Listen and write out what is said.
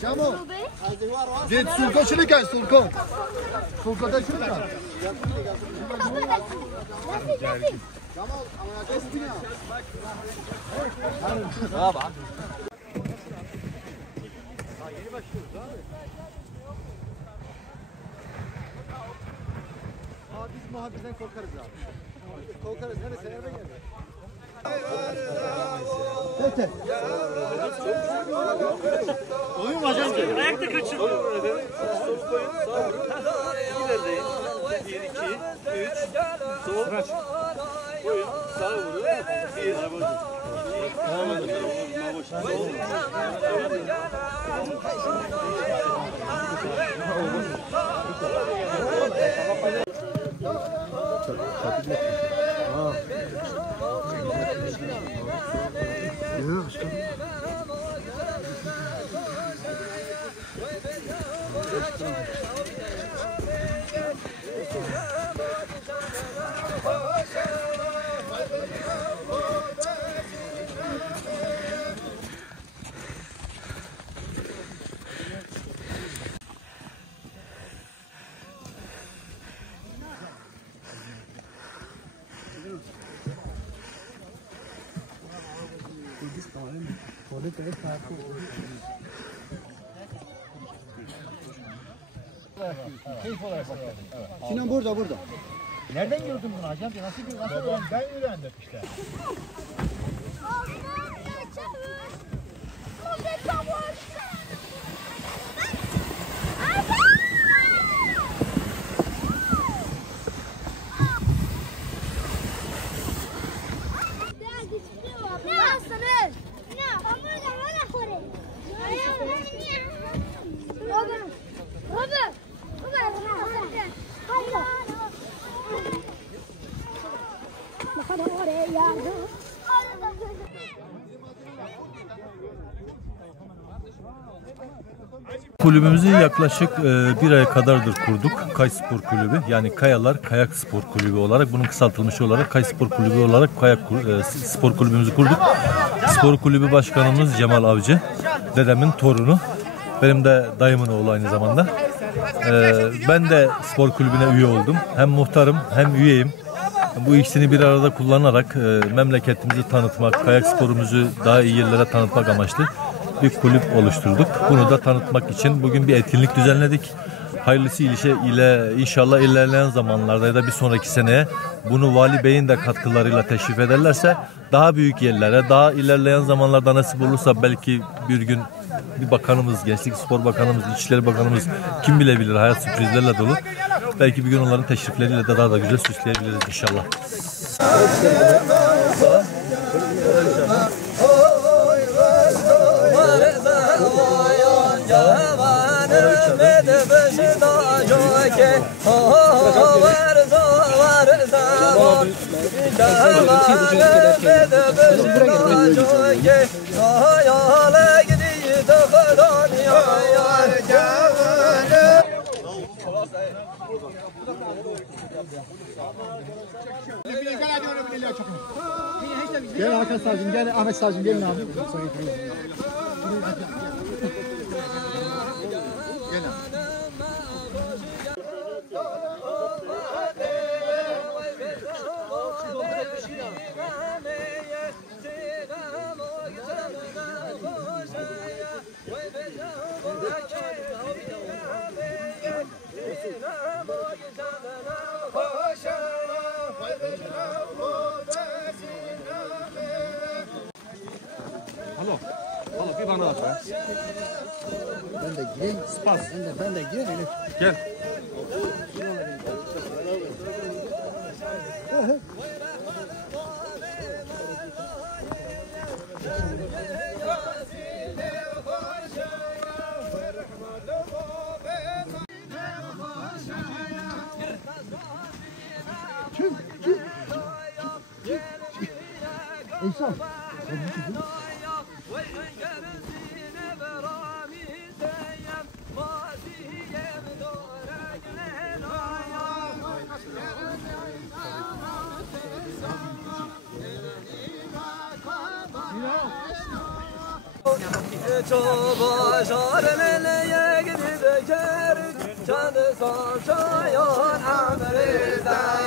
Camo. Git sulka şunu gel sulka. Sulka da şunu gel. Camo ama kestin ya. Bravo. Yeni başlıyoruz abi. Biz muhabbeten korkarız abi. Korkarız. Hani seyreden geldi. Peki. Oyun mu hocam? Ayakta kaçırdı. Sol koyun. Sağ vurun. İlerleyin. 1, 2, 3. Sol. Koyun. Sağ vurun. 1. Devam edin. Sol. Sinan burada. Nereden gördün bunu hocam? Nasıl ben öğrendim işte. Kulübümüzü yaklaşık bir aya kadardır kurduk. Kay Spor Kulübü, yani Kayalar Kayak Spor Kulübü olarak, bunun kısaltılmışı olarak Kay Spor Kulübü olarak Kayak Spor Kulübümüzü kurduk. Spor Kulübü Başkanımız Cemal Avcı, dedemin torunu, benim de dayımın oğlu aynı zamanda. Ben de spor kulübüne üye oldum. Hem muhtarım hem üyeyim. Bu ikisini bir arada kullanarak memleketimizi tanıtmak, kayak sporumuzu daha iyi yerlere tanıtmak amaçlı bir kulüp oluşturduk. Bunu da tanıtmak için bugün bir etkinlik düzenledik. Hayırlısı ile inşallah ilerleyen zamanlarda ya da bir sonraki seneye bunu Vali Bey'in de katkılarıyla teşrif ederlerse daha büyük yerlere, daha ilerleyen zamanlarda nasip olursa belki bir gün bir bakanımız, Gençlik Spor Bakanımız, İçişleri Bakanımız, kim bilebilir, hayat sürprizlerle dolu. Belki bir gün onların teşrifleriyle de daha da güzel süsleyebiliriz inşallah. Gel Hakan Savcım, gel Ahmet Savcım, gelin abi. Gel abi. Alo bir bana at be. Ben de gireyim. Spas. Ben de gireyim. Gel. İnsan. Çand sarşayan amrida